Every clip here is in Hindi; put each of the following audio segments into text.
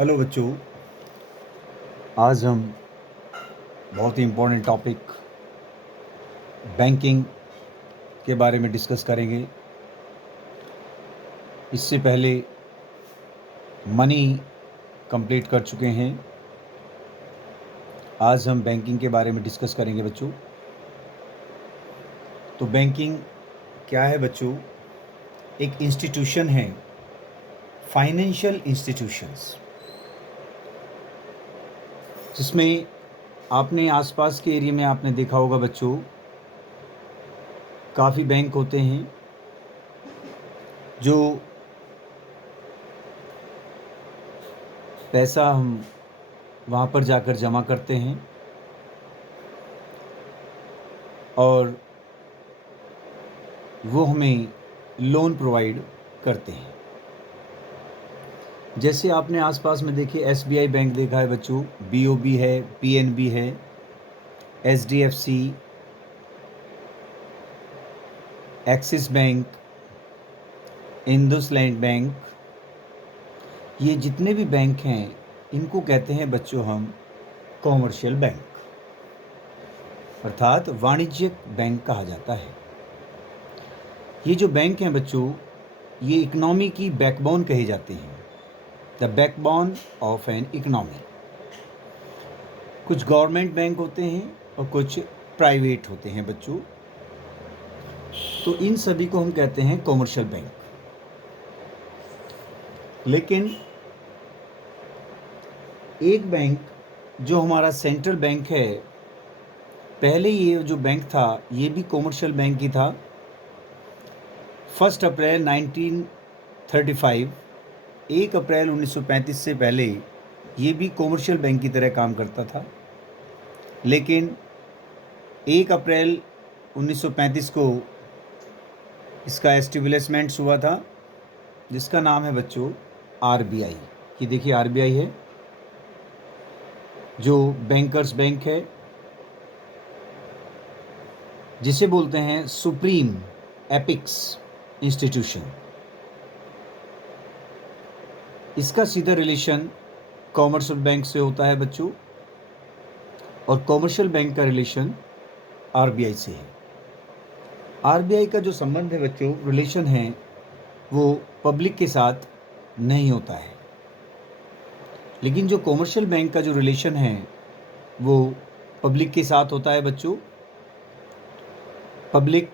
हेलो बच्चों। आज हम बहुत ही इम्पोर्टेंट टॉपिक बैंकिंग के बारे में डिस्कस करेंगे। इससे पहले मनी कंप्लीट कर चुके हैं। आज हम बैंकिंग के बारे में डिस्कस करेंगे बच्चों। तो बैंकिंग क्या है बच्चों? एक इंस्टीट्यूशन है, फाइनेंशियल इंस्टीट्यूशंस, जिसमें आपने आसपास के एरिया में आपने देखा होगा बच्चों, काफ़ी बैंक होते हैं जो पैसा हम वहाँ पर जाकर जमा करते हैं और वो हमें लोन प्रोवाइड करते हैं। जैसे आपने आसपास में देखिए एसबीआई बैंक देखा है बच्चों, बीओबी है, पीएनबी है, HDFC, axis bank, IndusInd bank, ये जितने भी बैंक हैं इनको कहते हैं बच्चों हम कॉमर्शियल बैंक, अर्थात वाणिज्यिक बैंक कहा जाता है। ये जो बैंक हैं बच्चों, ये इकोनॉमी की बैकबोन कहे जाते हैं, the backbone of an economy. कुछ गवर्नमेंट बैंक होते हैं और कुछ प्राइवेट होते हैं बच्चों। तो इन सभी को हम कहते हैं कॉमर्शियल बैंक। लेकिन एक बैंक जो हमारा सेंट्रल बैंक है, पहले ये जो बैंक था ये भी कॉमर्शियल बैंक ही था। 1 अप्रैल 1935, 1 अप्रैल 1935 से पहले ये भी कॉमर्शियल बैंक की तरह काम करता था। लेकिन 1 अप्रैल 1935 को इसका एस्टेब्लिशमेंट हुआ था, जिसका नाम है बच्चों आरबीआई। ये देखिए आरबीआई है जो बैंकर्स बैंक है, जिसे बोलते हैं सुप्रीम एपिक्स इंस्टीट्यूशन। इसका सीधा रिलेशन कॉमर्शियल बैंक से होता है बच्चों, और कॉमर्शियल बैंक का रिलेशन आरबीआई से है। आरबीआई का जो संबंध है बच्चों, रिलेशन है, वो पब्लिक के साथ नहीं होता है। लेकिन जो कॉमर्शियल बैंक का जो रिलेशन है वो पब्लिक के साथ होता है बच्चों। पब्लिक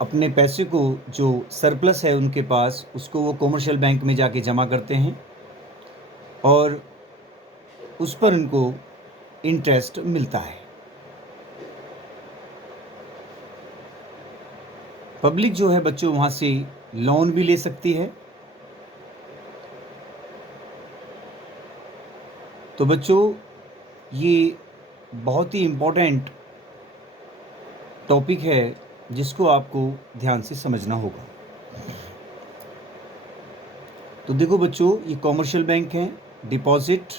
अपने पैसे को, जो सरप्लस है उनके पास, उसको वो कॉमर्शियल बैंक में जाके जमा करते हैं और उस पर उनको इंटरेस्ट मिलता है। पब्लिक जो है बच्चों वहाँ से लोन भी ले सकती है। तो बच्चों ये बहुत ही इम्पोर्टेंट टॉपिक है जिसको आपको ध्यान से समझना होगा। तो देखो बच्चों, ये कॉमर्शियल बैंक हैं, डिपॉजिट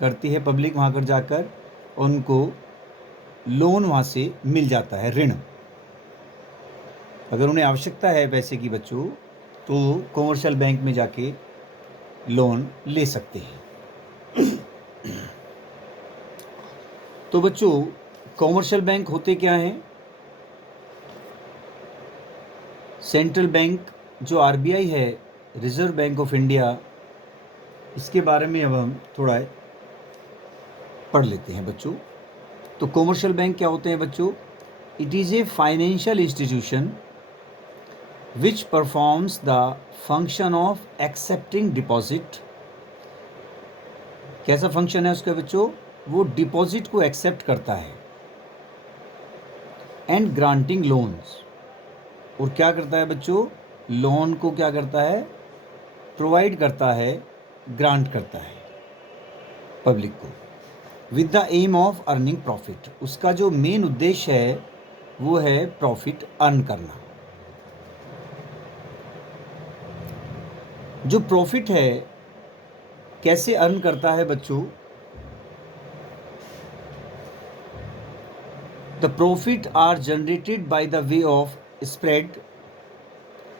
करती है पब्लिक वहाँ कर जाकर, उनको लोन वहाँ से मिल जाता है, ऋण। अगर उन्हें आवश्यकता है पैसे की बच्चों, तो कॉमर्शियल बैंक में जाके लोन ले सकते हैं। तो बच्चों कॉमर्शियल बैंक होते क्या हैं? सेंट्रल बैंक जो आरबीआई है, रिजर्व बैंक ऑफ इंडिया, इसके बारे में अब हम थोड़ा पढ़ लेते हैं बच्चों। तो कॉमर्शियल बैंक क्या होते हैं बच्चों? It is a financial institution which performs the function of accepting deposit. कैसा फंक्शन है उसका बच्चों? वो डिपॉजिट को एक्सेप्ट करता है, एंड ग्रांटिंग लोन्स, और क्या करता है बच्चों? लोन को क्या करता है? प्रोवाइड करता है, ग्रांट करता है पब्लिक को, with the aim of earning profit. उसका जो मेन उद्देश्य है वो है प्रॉफिट अर्न करना। जो प्रॉफिट है कैसे अर्न करता है बच्चों? The profit are generated by the way of spread.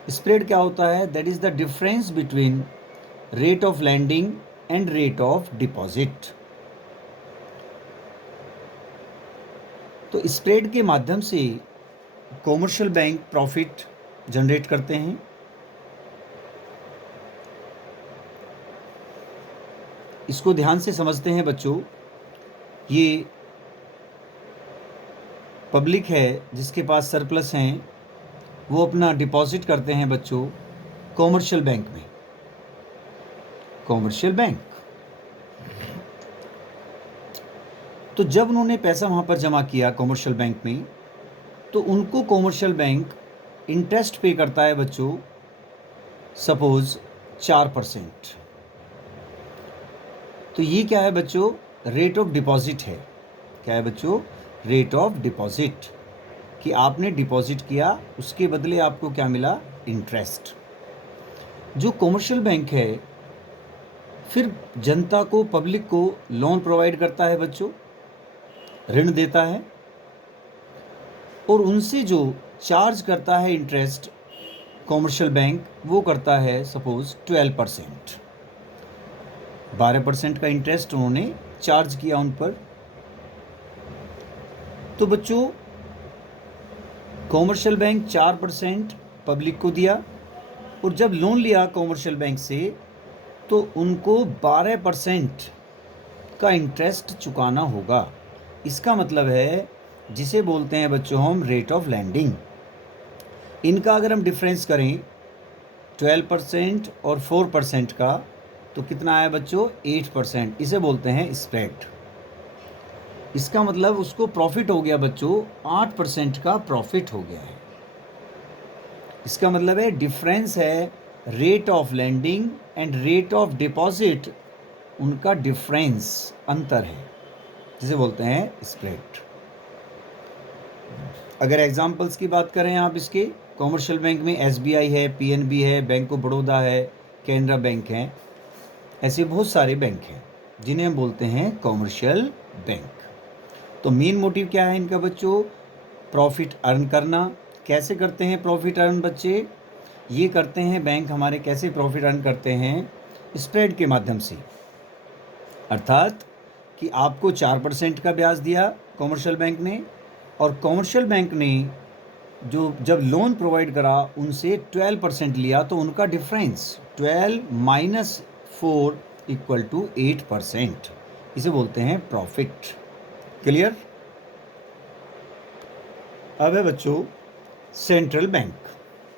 Spread क्या होता है? That is the difference between rate of lending and rate of deposit. तो स्प्रेड के माध्यम से कॉमर्शियल बैंक प्रॉफिट जनरेट करते हैं। इसको ध्यान से समझते हैं बच्चों। ये पब्लिक है जिसके पास सरप्लस हैं, वो अपना डिपॉजिट करते हैं बच्चों कॉमर्शियल बैंक में। कॉमर्शियल बैंक, तो जब उन्होंने पैसा वहाँ पर जमा किया कॉमर्शियल बैंक में, तो उनको कॉमर्शियल बैंक इंटरेस्ट पे करता है बच्चों, सपोज 4%। तो ये क्या है बच्चों? रेट ऑफ डिपॉजिट है। क्या है बच्चों? रेट ऑफ डिपॉजिट, कि आपने डिपॉजिट किया, उसके बदले आपको क्या मिला? इंटरेस्ट। जो कॉमर्शियल बैंक है फिर जनता को, पब्लिक को लोन प्रोवाइड करता है बच्चों, ऋण देता है, और उनसे जो चार्ज करता है इंटरेस्ट कॉमर्शियल बैंक, वो करता है सपोज 12%। 12% का इंटरेस्ट उन्होंने चार्ज किया उन पर। तो बच्चों कॉमर्शियल बैंक 4% पब्लिक को दिया, और जब लोन लिया कॉमर्शियल बैंक से तो उनको 12% का इंटरेस्ट चुकाना होगा। इसका मतलब है जिसे बोलते हैं बच्चों हम रेट ऑफ लैंडिंग। इनका अगर हम डिफरेंस करें 12% और 4% का, तो कितना आया बच्चों? 8%। इसे बोलते हैं स्प्रेड। इसका मतलब उसको प्रॉफिट हो गया बच्चों, 8% का प्रॉफिट हो गया है। इसका मतलब है डिफरेंस है rate of lending and rate of deposit, उनका डिफरेंस, अंतर है, जिसे बोलते हैं स्प्रेड। अगर एग्जांपल्स की बात करें आप इसके, कॉमर्शियल बैंक में एसबीआई है, पीएनबी है, बैंक ऑफ बड़ौदा है, कैनरा बैंक है, ऐसे बहुत सारे बैंक हैं जिन्हें हम बोलते हैं कॉमर्शियल बैंक। तो मेन मोटिव क्या है इनका बच्चों? प्रॉफिट अर्न करना। कैसे करते हैं प्रॉफिट अर्न बच्चे? ये करते हैं बैंक हमारे, कैसे प्रॉफिट अर्न करते हैं? स्प्रेड के माध्यम से। अर्थात कि आपको 4% का ब्याज दिया कॉमर्शियल बैंक ने, और कॉमर्शियल बैंक ने जो जब लोन प्रोवाइड करा उनसे 12% लिया, तो उनका डिफरेंस 12 - 4 = 8%। इसे बोलते हैं प्रॉफिट। क्लियर? अब है बच्चों सेंट्रल बैंक।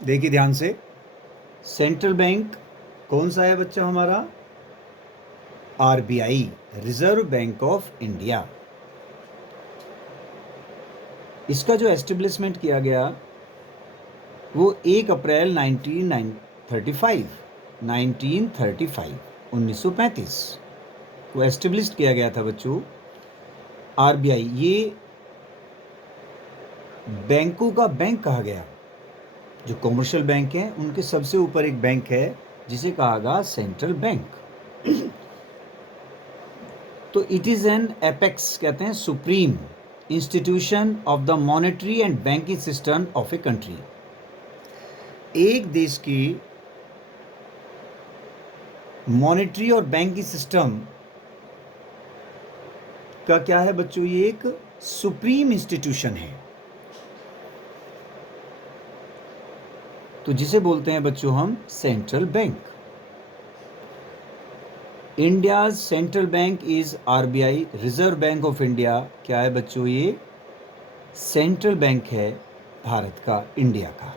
देखिए ध्यान से, सेंट्रल बैंक कौन सा है बच्चा हमारा? RBI, reserve bank of India. इसका जो एस्टेब्लिशमेंट किया गया वो 1 अप्रैल 1935 को एस्टेब्लिश किया गया था बच्चों। आरबीआई, ये बैंकों का बैंक कहा गया। जो कॉमर्शियल बैंक हैं उनके सबसे ऊपर एक बैंक है जिसे कहा गया सेंट्रल बैंक। तो इट इज़ एन एपेक्स, कहते हैं supreme institution of the monetary and banking system of a country. एक देश की मॉनेटरी और बैंकिंग सिस्टम का क्या है बच्चों? ये एक सुप्रीम इंस्टीट्यूशन है, तो जिसे बोलते हैं बच्चों हम central bank. India's central bank is RBI, reserve bank of India. क्या है बच्चों? ये सेंट्रल बैंक है भारत का, इंडिया का।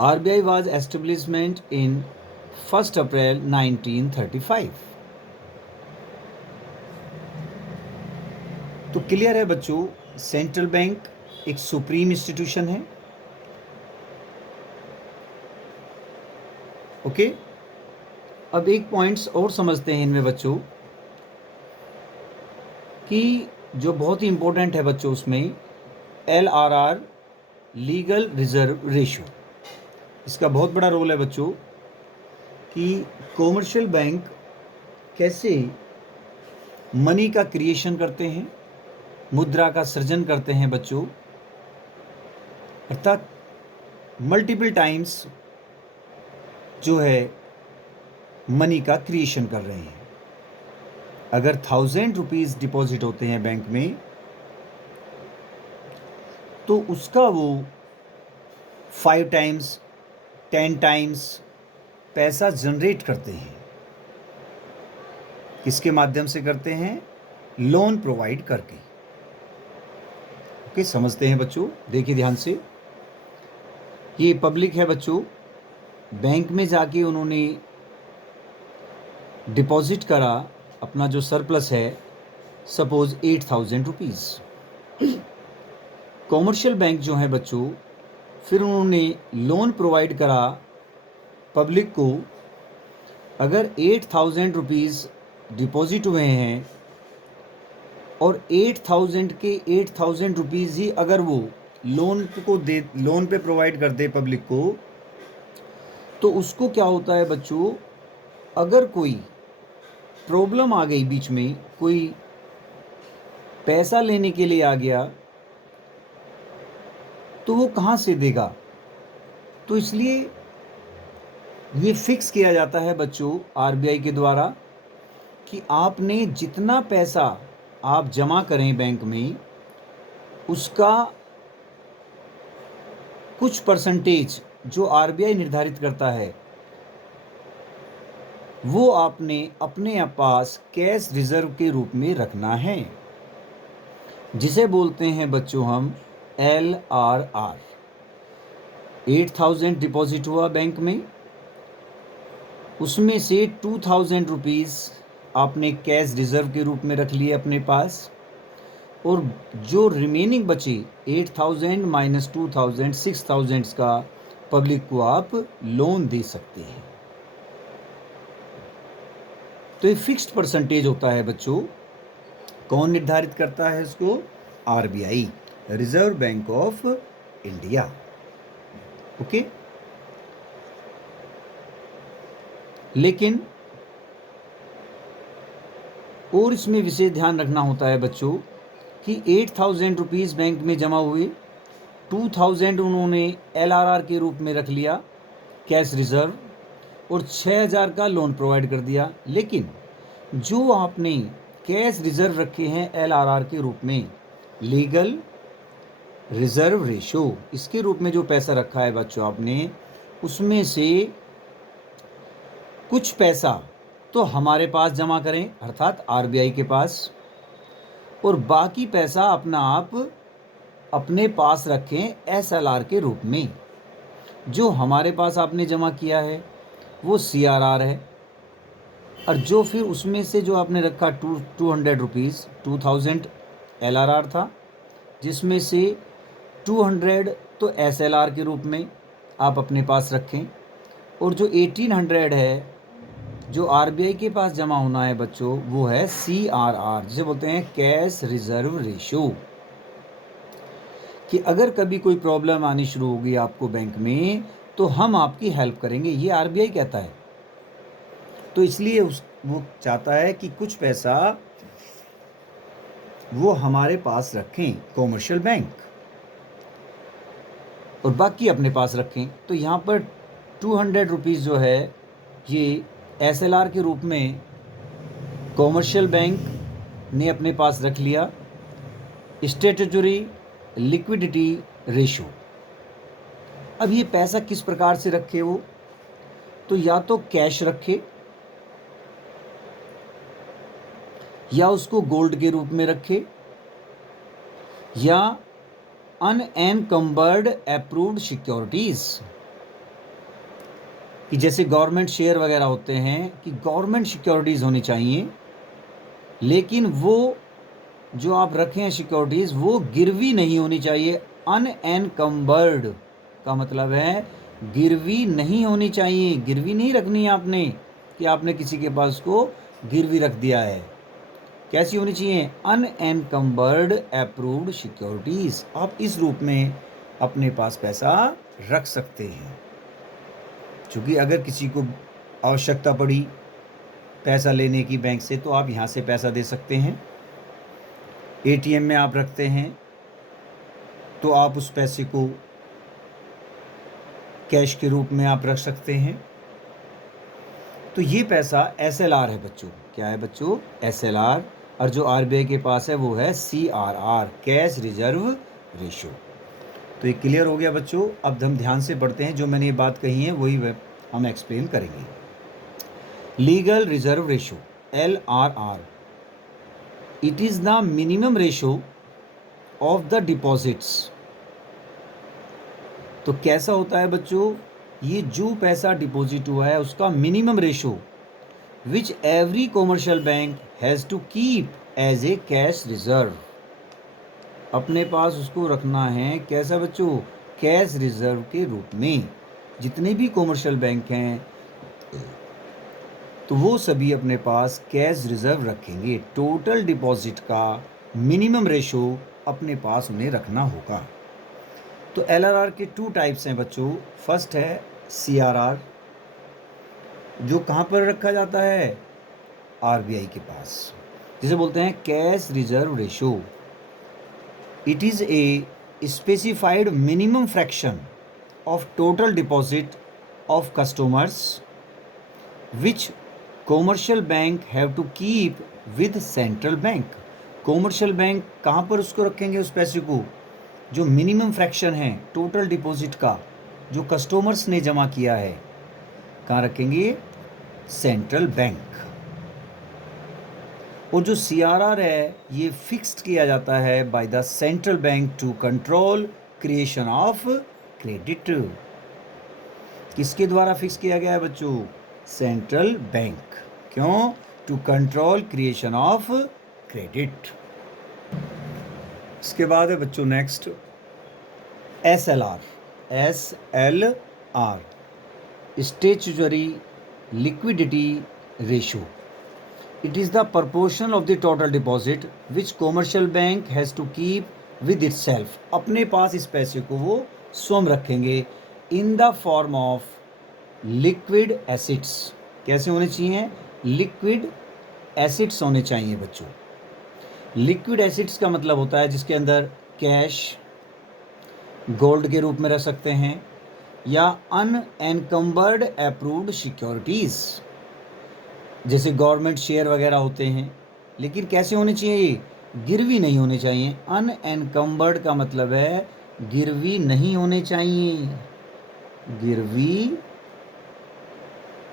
आरबीआई वाज एस्टेब्लिशमेंट इन 1 अप्रैल 1935। तो क्लियर है बच्चों, सेंट्रल बैंक एक सुप्रीम इंस्टीट्यूशन है। ओके, अब एक पॉइंट्स और समझते हैं इनमें बच्चों, कि जो बहुत ही इंपॉर्टेंट है बच्चों, उसमें LRR, लीगल रिजर्व रेशियो, इसका बहुत बड़ा रोल है बच्चों, कि कॉमर्शियल बैंक कैसे मनी का क्रिएशन करते हैं, मुद्रा का सृजन करते हैं बच्चों। अर्थात मल्टीपल टाइम्स जो है मनी का क्रिएशन कर रहे हैं। अगर 1000 रुपीज़ डिपॉजिट होते हैं बैंक में, तो उसका वो 5 टाइम्स 10 टाइम्स पैसा जनरेट करते हैं। किसके माध्यम से करते हैं? लोन प्रोवाइड करके। ओके, समझते हैं बच्चों, देखिए ध्यान से। ये पब्लिक है बच्चों, बैंक में जाके उन्होंने डिपॉजिट करा अपना जो सरप्लस है, सपोज 8000 रुपीज़। कॉमर्शियल बैंक जो है बच्चों, फिर उन्होंने लोन प्रोवाइड करा पब्लिक को। अगर 8000 रुपीज़ डिपॉजिट हुए हैं और 8000 के 8000 रुपीज़ ही अगर वो लोन पे प्रोवाइड कर दे पब्लिक को, तो उसको क्या होता है बच्चों, अगर कोई प्रॉब्लम आ गई बीच में, कोई पैसा लेने के लिए आ गया, तो वो कहाँ से देगा? तो इसलिए ये फिक्स किया जाता है बच्चों आरबीआई के द्वारा कि आपने जितना पैसा आप जमा करें बैंक में, उसका कुछ परसेंटेज जो आरबीआई निर्धारित करता है, वो आपने अपने पास कैश रिजर्व के रूप में रखना है, जिसे बोलते हैं बच्चों हम LRR। 8000 डिपॉजिट हुआ बैंक में, उसमें से 2000 रुपीज़ आपने कैश रिजर्व के रूप में रख लिए अपने पास, और जो रिमेनिंग बचे 8000 माइनस 2000 6000 का पब्लिक को आप लोन दे सकते हैं। तो ये फिक्स्ड परसेंटेज होता है बच्चों। कौन निर्धारित करता है इसको? RBI, reserve bank of India. Okay, लेकिन और इसमें विशेष ध्यान रखना होता है बच्चों कि 8000 रुपीज़ बैंक में जमा हुए, 2000 उन्होंने LRR के रूप में रख लिया कैश रिजर्व, और 6000 का लोन प्रोवाइड कर दिया। लेकिन जो आपने कैश रिजर्व रखे हैं LRR के रूप में, लीगल रिजर्व रेशो, इसके रूप में जो पैसा रखा है बच्चों आपने, उसमें से कुछ पैसा तो हमारे पास जमा करें, अर्थात आरबीआई के पास, और बाकी पैसा अपना आप अपने पास रखें SLR के रूप में। जो हमारे पास आपने जमा किया है वो CRR है, और जो फिर उसमें से जो आपने रखा 200 रुपीज़, 2000 LRR था, जिसमें से 200 तो SLR के रूप में आप अपने पास रखें, और जो 1800 है जो आरबीआई के पास जमा होना है बच्चों, वो है CRR, जिसे बोलते हैं कैश रिजर्व रेशो। कि अगर कभी कोई प्रॉब्लम आनी शुरू होगी आपको बैंक में, तो हम आपकी हेल्प करेंगे, ये आरबीआई कहता है। तो इसलिए वो चाहता है कि कुछ पैसा वो हमारे पास रखें कॉमर्शियल बैंक, और बाकी अपने पास रखें। तो यहाँ पर 200 रुपीज़ जो है ये SLR के रूप में कॉमर्शियल बैंक ने अपने पास रख लिया। Statutory liquidity ratio. अब ये पैसा किस प्रकार से रखे वो? तो या तो कैश रखे, या उसको गोल्ड के रूप में रखे, या अनएनकम्बर्ड अप्रूव्ड सिक्योरिटीज, कि जैसे गवर्नमेंट शेयर वगैरह होते हैं, कि गवर्नमेंट सिक्योरिटीज़ होनी चाहिए, लेकिन वो जो आप रखे हैं सिक्योरिटीज़, वो गिरवी नहीं होनी चाहिए। अनएनकम्बर्ड का मतलब है गिरवी नहीं होनी चाहिए। गिरवी नहीं रखनी है आपने कि आपने किसी के पास को गिरवी रख दिया है। कैसी होनी चाहिए? Unencumbered approved securities. आप इस रूप में अपने पास पैसा रख सकते हैं, क्योंकि अगर किसी को आवश्यकता पड़ी पैसा लेने की बैंक से, तो आप यहाँ से पैसा दे सकते हैं। ATM में आप रखते हैं तो आप उस पैसे को कैश के रूप में आप रख सकते हैं। तो ये पैसा SLR है बच्चों। क्या है बच्चों? SLR। और जो RBI के पास है वो है CRR, कैश रिजर्व रेशो। तो ये क्लियर हो गया बच्चों। अब हम ध्यान से पढ़ते हैं, जो मैंने ये बात कही है वही हम एक्सप्लेन करेंगे। Legal reserve ratio LRR, it is the minimum ratio of the deposits. तो कैसा होता है बच्चों? ये जो पैसा डिपॉजिट हुआ है उसका minimum ratio which every commercial bank has to keep as a cash reserve. अपने पास उसको रखना है कैसा बच्चों? कैश रिजर्व के रूप में। जितने भी कॉमर्शियल बैंक हैं तो वो सभी अपने पास कैश रिजर्व रखेंगे। टोटल डिपॉजिट का मिनिमम रेशो अपने पास उन्हें रखना होगा। तो LRR के 2 टाइप्स हैं बच्चों। फर्स्ट है CRR, जो कहाँ पर रखा जाता है? RBI के पास, जिसे बोलते हैं cash reserve ratio. It is a specified minimum fraction of total deposit of customers which commercial bank have to keep with central bank. Commercial bank कहाँ पर उसको रखेंगे उस पैसे को? जो मिनिमम फ्रैक्शन है टोटल डिपॉजिट का जो कस्टमर्स ने जमा किया है, कहाँ रखेंगे? Central bank. और जो CRR है ये फिक्स्ड किया जाता है by the central bank to control creation of credit. किसके द्वारा फिक्स किया गया है बच्चों? Central bank. क्यों? To control creation of credit. इसके बाद है बच्चों next SLR, statutory liquidity ratio. It is the proportion of the total deposit which commercial bank has to keep with itself. अपने पास इस पैसे को वो स्वयं रखेंगे in the form of liquid assets. कैसे होने चाहिए? लिक्विड एसिड्स होने चाहिए बच्चों। लिक्विड एसिड्स का मतलब होता है जिसके अंदर कैश, गोल्ड के रूप में रख सकते हैं, या अनएनकम्बर्ड अप्रूव्ड सिक्योरिटीज़, जैसे गवर्नमेंट शेयर वगैरह होते हैं। लेकिन कैसे होने चाहिए? ये गिरवी नहीं होने चाहिए। अनएनकम्बर्ड का मतलब है गिरवी नहीं होने चाहिए। गिरवी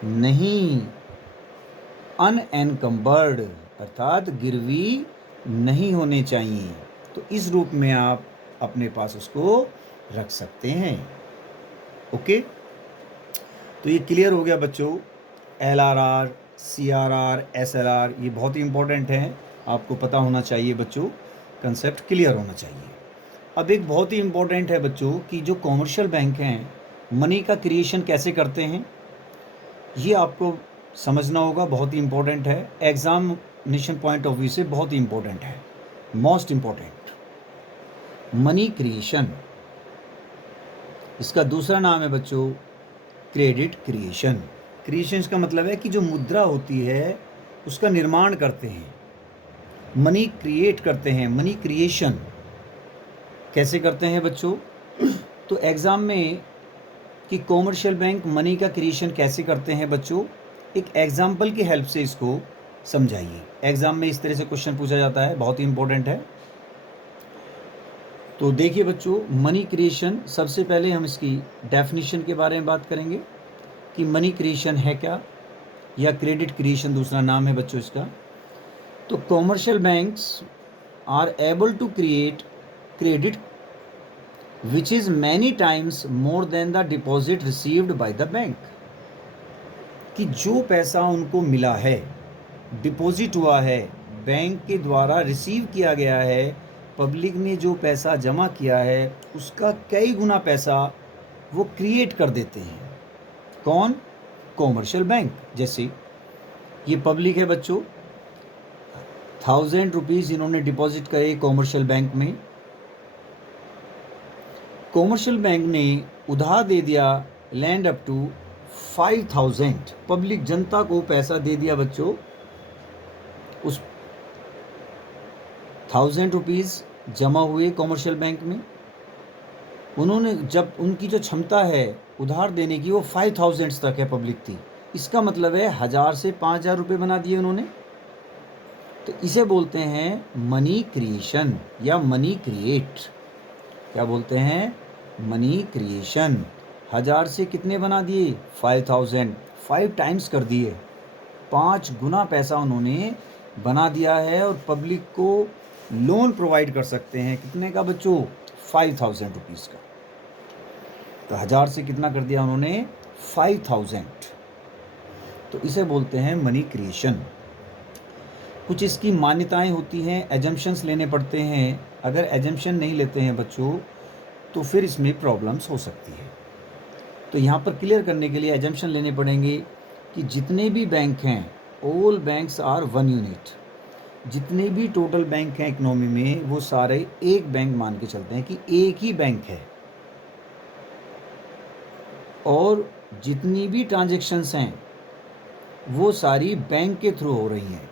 नहीं, अनएनकम्बर्ड अर्थात गिरवी नहीं होने चाहिए। तो इस रूप में आप अपने पास उसको रख सकते हैं। ओके, तो ये क्लियर हो गया बच्चों। LRR, CRR, SLR ये बहुत ही इंपॉर्टेंट है, आपको पता होना चाहिए बच्चों, कंसेप्ट क्लियर होना चाहिए। अब एक बहुत ही इंपॉर्टेंट है बच्चों कि जो कॉमर्शियल बैंक हैं मनी का क्रिएशन कैसे करते हैं, ये आपको समझना होगा। बहुत ही इंपॉर्टेंट है, एग्जामिनेशन पॉइंट ऑफ व्यू से बहुत ही इंपॉर्टेंट है, मोस्ट इंपॉर्टेंट। मनी क्रिएशन, इसका दूसरा नाम है बच्चों क्रेडिट क्रिएशन। क्रिएशन का मतलब है कि जो मुद्रा होती है उसका निर्माण करते हैं, मनी क्रिएट करते हैं। मनी क्रिएशन कैसे करते हैं बच्चों? तो एग्ज़ाम में कि कॉमर्शियल बैंक मनी का क्रिएशन कैसे करते हैं बच्चों, एक एग्जाम्पल की हेल्प से इसको समझाइए। एग्ज़ाम में इस तरह से क्वेश्चन पूछा जाता है, बहुत ही इंपॉर्टेंट है। तो देखिए बच्चों, मनी क्रिएशन, सबसे पहले हम इसकी डेफिनेशन के बारे में बात करेंगे कि मनी क्रिएशन है क्या, या क्रेडिट क्रिएशन दूसरा नाम है बच्चों इसका। तो commercial banks are able to create credit which is many times more than the deposit received by the bank. कि जो पैसा उनको मिला है, डिपॉजिट हुआ है, बैंक के द्वारा रिसीव किया गया है, पब्लिक ने जो पैसा जमा किया है उसका कई गुना पैसा वो क्रिएट कर देते हैं। कौन? Commercial bank. जैसे ये पब्लिक है बच्चों, 1000 रुपीज़ इन्होंने डिपॉजिट करे कॉमर्शियल बैंक में। कॉमर्शियल बैंक ने उधार दे दिया लैंड अप टू 5000। पब्लिक जनता को पैसा दे दिया बच्चों, उस 1000 रुपीज़ जमा हुए कॉमर्शियल बैंक में। उन्होंने जब उनकी जो क्षमता है उधार देने की वो 5000 तक है पब्लिक थी, इसका मतलब है 1000 से 5000 रुपये बना दिए उन्होंने। तो इसे बोलते हैं मनी क्रिएशन या मनी क्रिएट। क्या बोलते हैं? Money creation. 1000 से कितने बना दिए? 5000, 5 टाइम्स कर दिए, 5 गुना पैसा उन्होंने बना दिया है। और पब्लिक को लोन प्रोवाइड कर सकते हैं कितने का बच्चों? 5000 रुपीज़ का। तो 1000 से कितना कर दिया उन्होंने? 5000। तो इसे बोलते हैं मनी क्रिएशन। कुछ इसकी मान्यताएं होती हैं, एजम्पशंस लेने पड़ते हैं। अगर एजम्पशन नहीं लेते हैं बच्चों तो फिर इसमें प्रॉब्लम्स हो सकती है। तो यहाँ पर क्लियर करने के लिए एजम्पशन लेने पड़ेंगे कि जितने भी बैंक हैं, all banks are one unit. जितने भी टोटल बैंक हैं इकोनॉमी में वो सारे एक बैंक मान के चलते हैं कि एक ही बैंक है। और जितनी भी ट्रांजेक्शन्स हैं वो सारी बैंक के थ्रू हो रही हैं।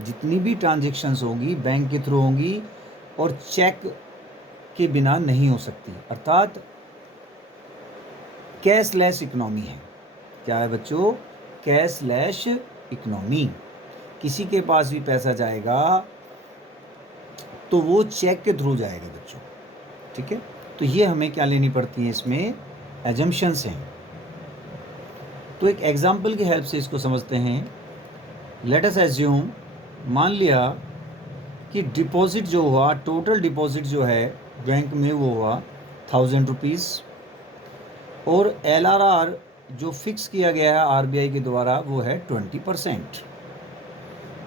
जितनी भी ट्रांजेक्शन्स होंगी बैंक के थ्रू होंगी और चेक के बिना नहीं हो सकती, अर्थात कैशलेस इकोनॉमी है। क्या है बच्चों? Cashless economy. किसी के पास भी पैसा जाएगा तो वो चेक के थ्रू जाएगा बच्चों, ठीक है। तो ये हमें क्या लेनी पड़ती है, इसमें एजम्पशंस हैं। तो एक एग्जाम्पल की हेल्प से इसको समझते हैं। लेट अस एज्यूम, मान लिया कि डिपॉजिट जो हुआ, टोटल डिपॉजिट जो है बैंक में वो हुआ 1000 रुपीज़, और LRR जो फिक्स किया गया है RBI के द्वारा वो है 20%।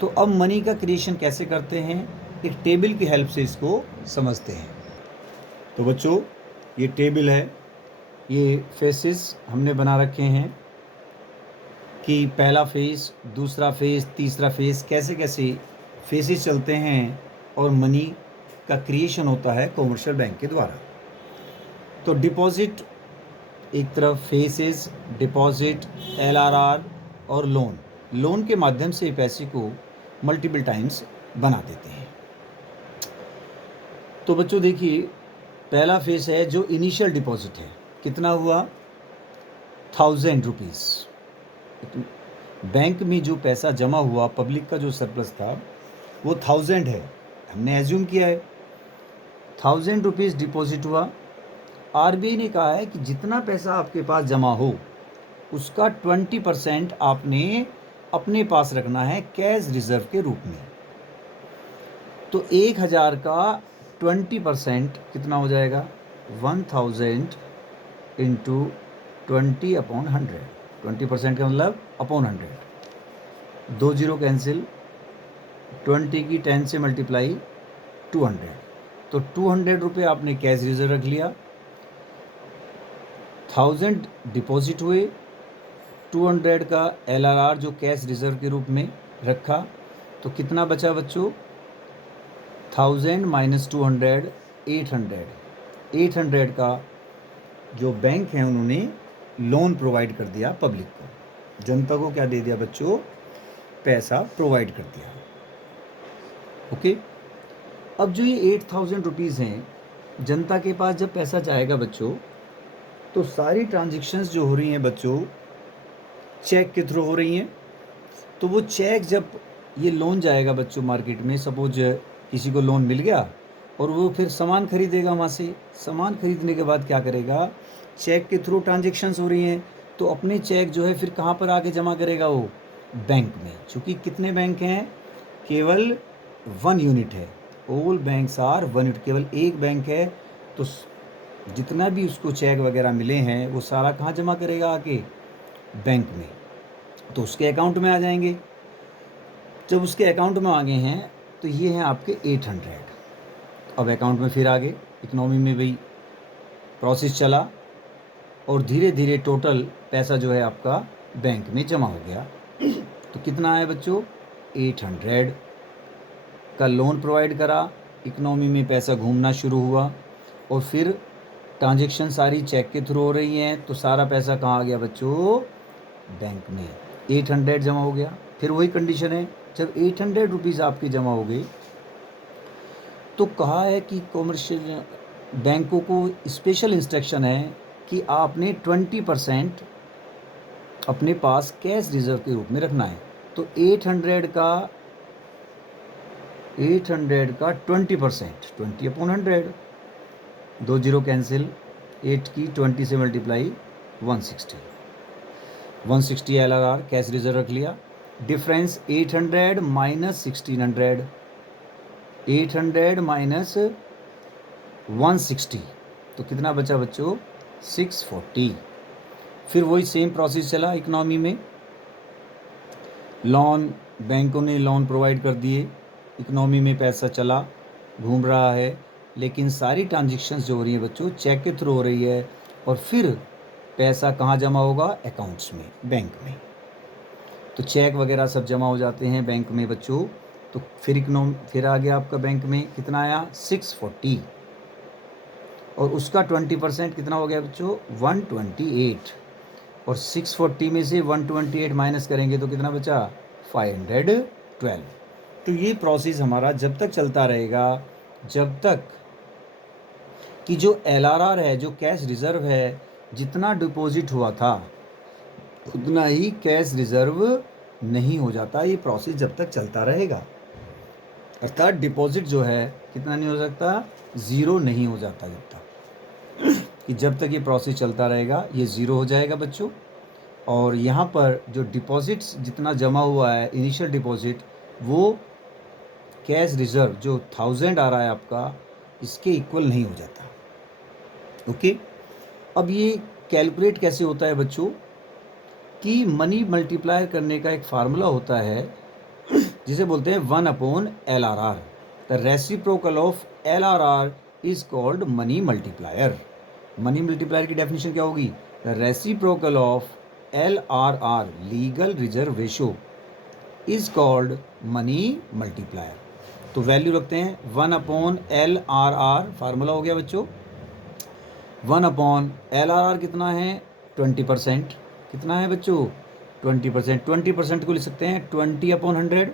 तो अब मनी का क्रिएशन कैसे करते हैं, एक टेबल की हेल्प से इसको समझते हैं। तो बच्चों ये टेबल है, ये फेसेस हमने बना रखे हैं कि पहला फेस, दूसरा फेस, तीसरा फेस, कैसे कैसे फेसेस चलते हैं और मनी का क्रिएशन होता है कॉमर्शियल बैंक के द्वारा। तो डिपॉजिट एक तरफ, फेसेस, डिपॉजिट, LRR और लोन। लोन के माध्यम से पैसे को मल्टीपल टाइम्स बना देते हैं। तो बच्चों देखिए, पहला फेस है जो इनिशियल डिपॉजिट है, कितना हुआ? 1000 रुपीज़। बैंक में जो पैसा जमा हुआ, पब्लिक का जो सरप्लस था वो 1000 है, हमने एज्यूम किया है। 1000 रुपीज़ डिपॉजिट हुआ। RBI ने कहा है कि जितना पैसा आपके पास जमा हो उसका 20% आपने अपने पास रखना है कैश रिजर्व के रूप में। तो 1000 का 20% कितना हो जाएगा? 1000 इंटू 20/100। 20% का मतलब अपॉन 100, 2 जीरो कैंसिल, 20 की 10 से मल्टीप्लाई 200। तो 200 रुपये आपने कैश रिजर्व रख लिया। 1000 डिपॉजिट हुए, 200 का LRR जो कैश रिजर्व के रूप में रखा। तो कितना बचा बच्चों? 1000 माइनस 200, 800। 800 का जो बैंक है उन्होंने लोन प्रोवाइड कर दिया पब्लिक को, जनता को क्या दे दिया बच्चों? पैसा प्रोवाइड कर दिया। ओके। अब जो ये 8000 रुपीज़ हैं, जनता के पास जब पैसा जाएगा बच्चों तो सारी ट्रांजेक्शन्स जो हो रही हैं बच्चों चेक के थ्रू हो रही हैं। तो वो चेक, जब ये लोन जाएगा बच्चों मार्केट में, सपोज किसी को लोन मिल गया और वो फिर सामान खरीदेगा वहाँ से, सामान खरीदने के बाद क्या करेगा? चेक के थ्रू ट्रांजेक्शन्स हो रही हैं तो अपने चेक जो है फिर कहाँ पर आके जमा करेगा वो? बैंक में। चूँकि कितने बैंक हैं? केवल 1 यूनिट है, ऑल बैंक्स आर 1 यूनिट, केवल एक बैंक है। तो जितना भी उसको चेक वगैरह मिले हैं वो सारा कहाँ जमा करेगा? आके बैंक में। तो उसके अकाउंट में आ जाएंगे। जब उसके अकाउंट में आ गए हैं तो ये हैं आपके 800। अब अकाउंट में फिर आगे इकनॉमी में भी प्रोसेस चला और धीरे धीरे टोटल पैसा जो है आपका बैंक में जमा हो गया। तो कितना आया बच्चों? 800 का लोन प्रोवाइड करा, इकनॉमी में पैसा घूमना शुरू हुआ और फिर ट्रांजेक्शन सारी चेक के थ्रू हो रही हैं। तो सारा पैसा कहाँ आ गया बच्चों? बैंक में। 800 जमा हो गया। फिर वही कंडीशन है, जब 800 रुपीज़ आपके जमा हो गए तो कहा है कि कॉमर्शियल बैंकों को स्पेशल इंस्ट्रक्शन है कि आपने 20% अपने पास कैश रिजर्व के रूप में रखना है। तो 800 का 20%, 20/100, 2 जीरो कैंसिल, 8 की 20 से मल्टीप्लाई 160, 160 LRR कैश रिजर्व रख लिया। डिफरेंस 800 माइनस 1600, 800 माइनस 160, तो कितना बचा बच्चों? 640। फिर वही सेम प्रोसेस चला इकोनॉमी में। लोन, बैंकों ने लोन प्रोवाइड कर दिए, इकोनॉमी में पैसा चला, घूम रहा है, लेकिन सारी ट्रांजेक्शन्स जो हो रही हैं बच्चों चेक के थ्रू हो रही है। और फिर पैसा कहाँ जमा होगा? अकाउंट्स में, बैंक में। तो चेक वगैरह सब जमा हो जाते हैं बैंक में बच्चों। तो फिर आ गया आपका बैंक में कितना आया? 640, और उसका 20% कितना हो गया बच्चों? 128, और 640 में से 128 माइनस करेंगे तो कितना बचा? 512। तो ये प्रोसेस हमारा जब तक चलता रहेगा जब तक कि जो LRR है, जो कैश रिजर्व है, जितना डिपॉजिट हुआ था उतना ही कैश रिजर्व नहीं हो जाता। ये प्रोसेस जब तक चलता रहेगा, अर्थात डिपॉजिट जो है कितना नहीं हो सकता? ज़ीरो नहीं हो जाता जब तक कि जब तक ये प्रोसेस चलता रहेगा ये ज़ीरो हो जाएगा बच्चों। और यहाँ पर जो डिपॉजिट्स जितना जमा हुआ है इनिशियल डिपॉजिट, वो कैश रिजर्व जो 1000 आ रहा है आपका, इसके इक्वल नहीं हो जाता। ओके, अब ये कैलकुलेट कैसे होता है बच्चों कि मनी मल्टीप्लायर करने का एक फार्मूला होता है जिसे बोलते हैं 1/LRR। The reciprocal of LRR is called money multiplier. Money multiplier की डेफिनेशन क्या होगी? The reciprocal of LRR, legal reserve ratio, is called money multiplier. तो वैल्यू रखते हैं 1/LRR, फार्मूला हो गया बच्चों। 1/LRR कितना है? 20%। कितना है बच्चों? 20%। 20% को लिख सकते हैं 20/100,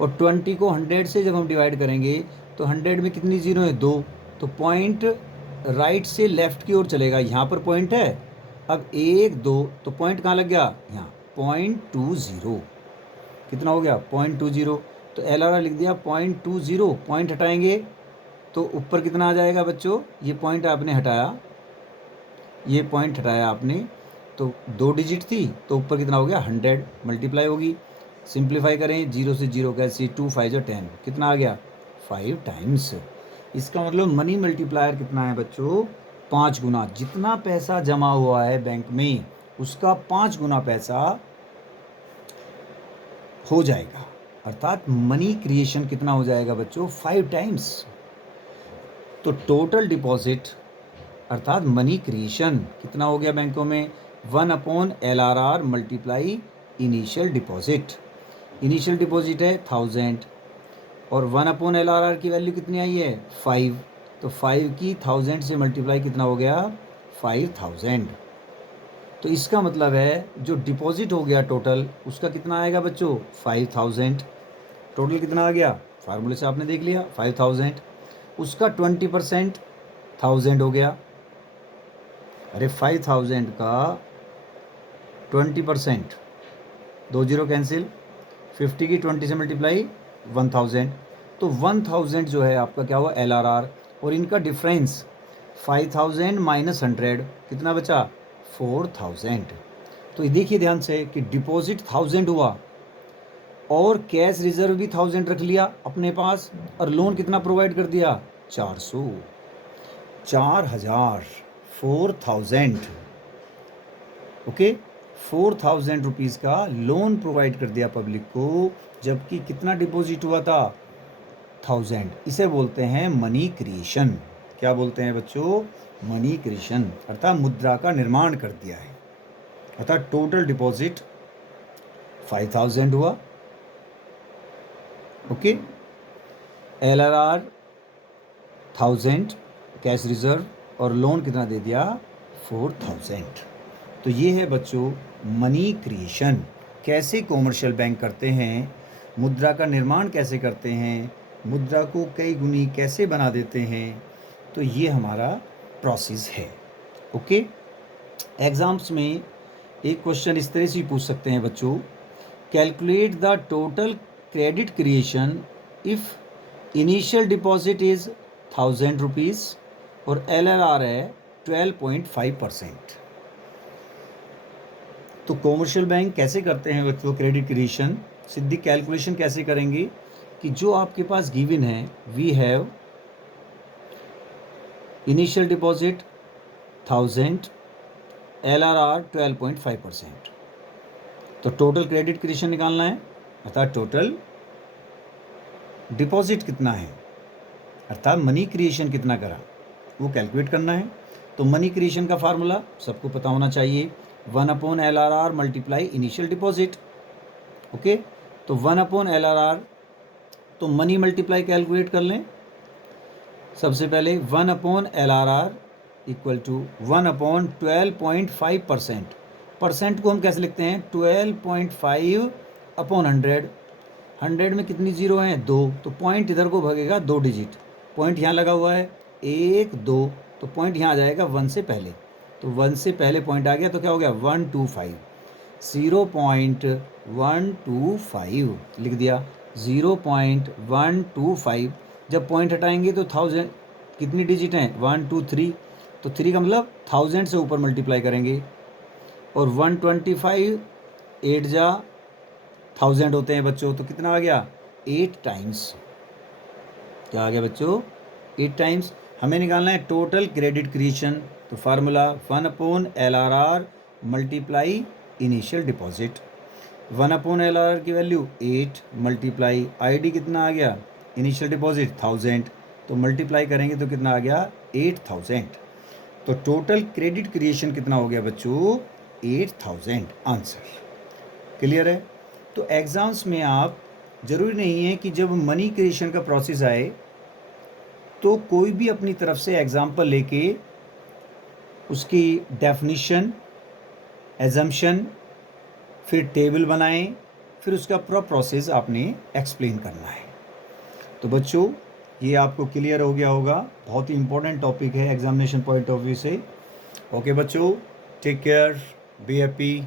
और 20 को 100 से जब हम डिवाइड करेंगे तो 100 में कितनी जीरो है? 2। तो पॉइंट राइट से लेफ्ट की ओर चलेगा। यहाँ पर पॉइंट है, अब 1 2, तो पॉइंट कहाँ लग गया? यहाँ 0.20। कितना हो गया? 0.20। तो LRR लिख दिया 0.20। पॉइंट हटाएंगे तो ऊपर कितना आ जाएगा बच्चों? ये पॉइंट आपने हटाया, ये पॉइंट हटाया आपने, तो 2 डिजिट थी तो ऊपर कितना हो गया? 100 मल्टीप्लाई होगी। सिंप्लीफाई करें, 0 से 0 कैसे? 2 5 जो 10, कितना आ गया? 5 टाइम्स। इसका मतलब मनी मल्टीप्लायर कितना है बच्चों? 5 गुना। जितना पैसा जमा हुआ है बैंक में उसका 5 गुना पैसा हो जाएगा, अर्थात मनी क्रिएशन कितना हो जाएगा बच्चों? 5 टाइम्स। तो टोटल डिपॉजिट अर्थात मनी क्रिएशन कितना हो गया बैंकों में? 1/LRR multiply initial deposit. Initial deposit है 1000, और 1/LRR की वैल्यू कितनी आई है? 5। तो 5 की 1000 से मल्टीप्लाई कितना हो गया? 5000। तो इसका मतलब है जो डिपॉजिट हो गया टोटल, उसका कितना आएगा बच्चों? 5000। टोटल कितना आ गया? फार्मूले से आपने देख लिया, 5000। उसका 20% 1000 हो गया। अरे 5000 का 20%, 2 जीरो कैंसिल, 50 की 20 से मल्टीप्लाई 1000। तो 1000 जो है आपका क्या हुआ? LRR। और इनका डिफरेंस 5000 माइनस 100 कितना बचा? 4000। तो ये देखिए ध्यान से कि डिपॉजिट 1000 हुआ और कैश रिजर्व भी 1000 रख लिया अपने पास, और लोन कितना प्रोवाइड कर दिया? 400, 4000, 4000। ओके, 4000 रुपीज़ का लोन प्रोवाइड कर दिया पब्लिक को, जबकि कितना डिपॉजिट हुआ था? 1000। इसे बोलते हैं मनी क्रिएशन। क्या बोलते हैं बच्चों? मनी क्रिएशन, अर्थात मुद्रा का निर्माण कर दिया है। अर्थात टोटल डिपॉजिट 5000 हुआ। ओके, LRR 1000, कैश रिजर्व, और लोन कितना दे दिया? 4000। तो ये है बच्चों मनी क्रिएशन। कैसे कॉमर्शियल बैंक करते हैं, मुद्रा का निर्माण कैसे करते हैं, मुद्रा को कई गुनी कैसे बना देते हैं, तो ये हमारा प्रोसेस है। ओके, एग्ज़ाम्स में एक क्वेश्चन इस तरह से पूछ सकते हैं बच्चों, calculate the total credit creation if initial deposit is 1000 rupees और LRR है 12.5%। तो कॉमर्शियल बैंक कैसे करते हैं बच्चों क्रेडिट क्रिएशन? सीधी कैलकुलेशन कैसे करेंगे कि जो आपके पास गिवन है, we have initial deposit 1000, LRR 12.5%। तो टोटल क्रेडिट क्रिएशन निकालना है, अर्थात टोटल डिपॉजिट कितना है, अर्थात मनी क्रिएशन कितना करा, वो कैलकुलेट करना है। तो मनी क्रिएशन का फार्मूला सबको पता होना चाहिए, 1/LRR multiply initial deposit. Okay, तो 1/LRR, तो मनी मल्टीप्लाई कैलकुलेट कर लें। सबसे पहले 1/LRR इक्वल टू 1/12.5%। परसेंट को हम कैसे लिखते हैं? 12.5/100। 100 में कितनी जीरो हैं? 2, तो पॉइंट इधर को भगेगा 2 डिजिट, पॉइंट यहाँ लगा हुआ है 1 2, तो पॉइंट यहाँ आ जाएगा 1 से पहले, तो 1 से पहले पॉइंट आ गया तो क्या हो गया? 125, 0.125 लिख दिया, 0.125। जब पॉइंट हटाएंगे तो 1000 कितनी डिजिट हैं? 1 2 3, तो 3 का मतलब 1000 से ऊपर मल्टीप्लाई करेंगे। और 125 8 जा 1000 होते हैं बच्चों, तो कितना आ गया? 8 टाइम्स। क्या आ गया बच्चों? 8 टाइम्स। हमें निकालना है टोटल क्रेडिट क्रिएशन, तो formula 1/LRR multiply initial deposit. 1/LRR की वैल्यू 8 मल्टीप्लाई ID कितना आ गया? इनिशियल डिपॉजिट 1000, तो मल्टीप्लाई करेंगे तो कितना आ गया? 8000। तो टोटल क्रेडिट क्रिएशन कितना हो गया बच्चों? 8000। आंसर क्लियर है? तो एग्ज़ाम्स में आप, ज़रूरी नहीं है कि जब मनी क्रिएशन का प्रोसेस आए तो कोई भी अपनी तरफ से एग्जाम्पल लेके उसकी डेफिनिशन, एजम्पशन, फिर टेबल बनाएं, फिर उसका पूरा प्रोसेस आपने एक्सप्लेन करना है। तो बच्चों ये आपको क्लियर हो गया होगा, बहुत ही इंपॉर्टेंट टॉपिक है एग्जामिनेशन पॉइंट ऑफ व्यू से। ओके बच्चों, टेक केयर, बी हैप्पी।